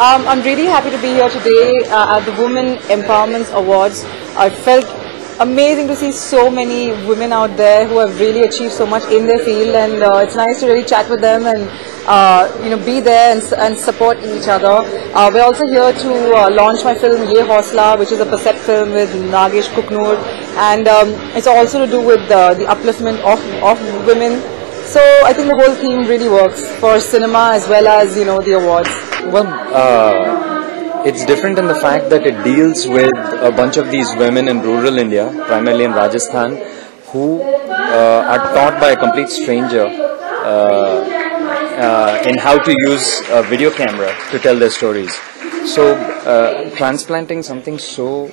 I'm really happy to be here today at the Women Empowerment Awards. I felt amazing to see so many women out there who have really achieved so much in their field, and it's nice to really chat with them and be there and support each other. We're also here to launch my film Ye Hausla, which is a Percept film with Nagesh Kuknur, and it's also to do with the upliftment of women. So I think the whole theme really works for cinema as well as the awards. Well, it's different in the fact that it deals with a bunch of these women in rural India, primarily in Rajasthan, who are taught by a complete stranger in how to use a video camera to tell their stories. So transplanting something so,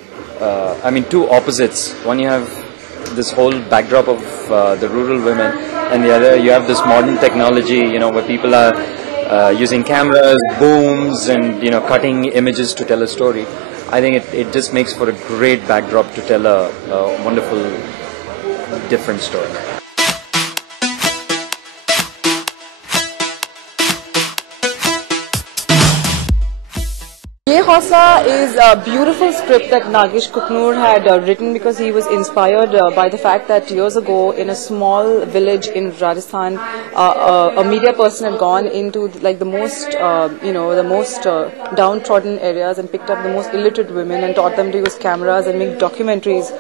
two opposites. One, you have this whole backdrop of the rural women, and the other you have this modern technology, where people are using cameras, booms, and cutting images to tell a story. I think it just makes for a great backdrop to tell a wonderful, different story. Ye Hausla is a beautiful script that Nagesh Kuknur had written because he was inspired by the fact that years ago in a small village in Rajasthan, a media person had gone into the most downtrodden areas and picked up the most illiterate women and taught them to use cameras and make documentaries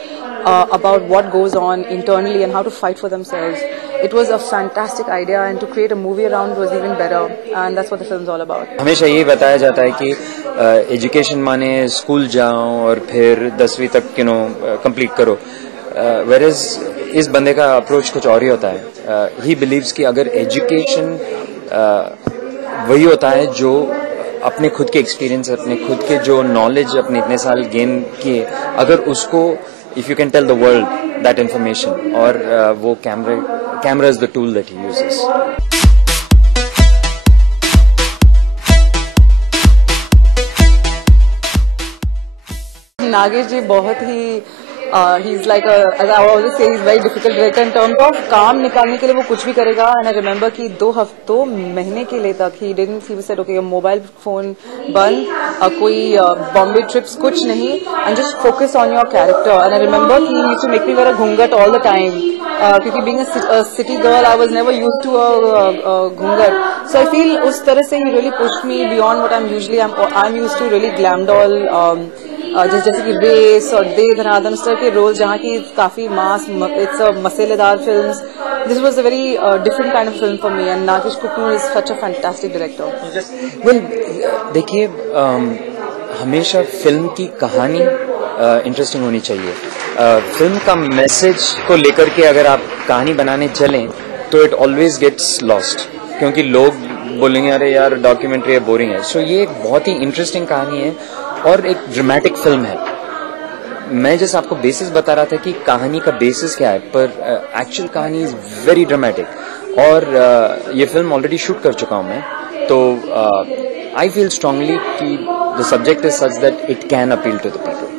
about what goes on internally and how to fight for themselves. It was a fantastic idea, and to create a movie around was even better, and that's what the film's all about. हमेशा ये बताया जाता है कि education माने school जाओ और फिर 10वीं तक कंप्लीट करो, whereas इस बंदे का अप्रोच कुछ और ही होता है. ही बिलीव्स कि अगर एजुकेशन वही होता है जो अपने खुद के एक्सपीरियंस, अपने खुद के जो नॉलेज अपने इतने साल गेन किए, अगर उसको if you can tell the world that information, और वो camera is the tool that he uses. Nagesh जी बहुत ही he's like as I always say, he's very difficult director in terms of काम निकालने के लिए वो कुछ भी करेगा. And I remember कि 2 महीने के लिए तक he said okay, mobile phone बंद, कोई Bombay trips कुछ नहीं, and just focus on your character. And I remember he used to make me wear a घूंघट all the time क्योंकि being a city girl I was never used to a घूंघट. So I feel उस तरह से he really pushed me beyond what I'm used to, really glam doll जैसे कि race और दे धनाधन उस तरह के रोल जहाँ की काफी मास, इट्स अ मसालेदार films. This was a very different kind of film for me, and Nagesh Kuknur is such a fantastic director. Well, देखिए, हमेशा फिल्म की कहानी इंटरेस्टिंग होनी चाहिए. फिल्म का मैसेज को लेकर के अगर आप कहानी बनाने चलें तो इट ऑलवेज गेट्स लॉस्ट, क्योंकि लोग बोलेंगे अरे यार डॉक्यूमेंट्री है, बोरिंग है. सो ये एक बहुत ही इंटरेस्टिंग कहानी है और एक ड्रामेटिक फिल्म है. मैं जैसे आपको बेसिस बता रहा था कि कहानी का बेसिस क्या है, पर एक्चुअल कहानी इज वेरी ड्रामेटिक. और ये फिल्म ऑलरेडी शूट कर चुका हूं मैं, तो आई फील स्ट्रांगली कि the subject is such that it can appeal to the people.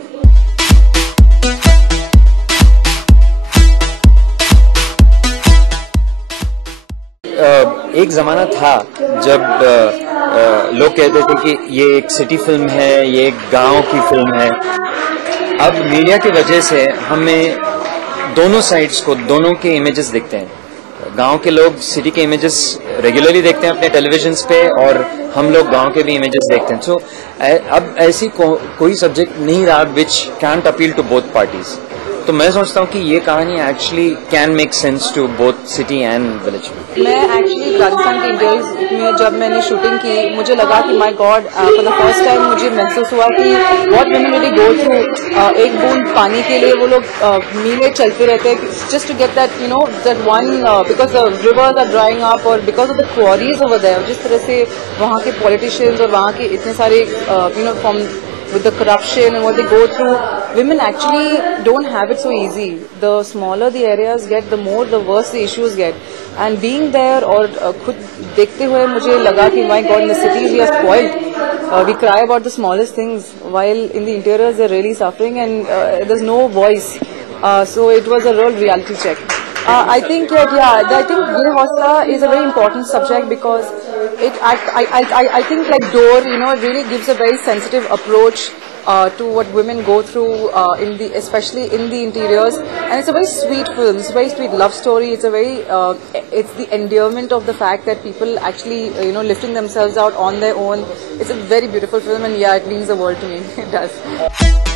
एक जमाना था जब लोग कहते थे कि ये एक सिटी फिल्म है, ये एक गांव की फिल्म है. अब मीडिया की वजह से हमें दोनों साइड्स को, दोनों के इमेजेस दिखते हैं. गांव के लोग सिटी के इमेजेस रेगुलरली देखते हैं अपने टेलीविजन्स पे, और हम लोग गांव के भी इमेजेस देखते हैं. सो अब ऐसी कोई सब्जेक्ट नहीं रहा which can't appeal to both parties. तो मैं सोचता हूँ कि ये कहानी actually can make sense to both city and village. मैं एक्चुअली राजस्थान के इंटरव्यूज में जब मैंने शूटिंग की, मुझे लगा कि my God, for the first time मुझे महसूस हुआ कि what women really go through. एक बूंद पानी के लिए वो लोग मीलें चलते रहते हैं just to get that that one, because the rivers are drying up और because of the quarries over there. जिस तरह से वहाँ के पॉलिटिशियंस और वहाँ के इतने सारे from with the corruption and what they go through, women actually don't have it so easy. The smaller the areas get, the more the worse the issues get. And being there और खुद देखते हुए मुझे लगा कि my God, in the cities we are spoiled. We cry about the smallest things, while in the interiors they're really suffering, and there's no voice. So it was a real reality check. I think Ye Hausla is a very important subject because I think like Door, you know, it really gives a very sensitive approach to what women go through especially in the interiors, and it's a very sweet film. It's a very sweet love story. It's a very it's the endearment of the fact that people actually lifting themselves out on their own. It's a very beautiful film, and yeah, it means the world to me. It does.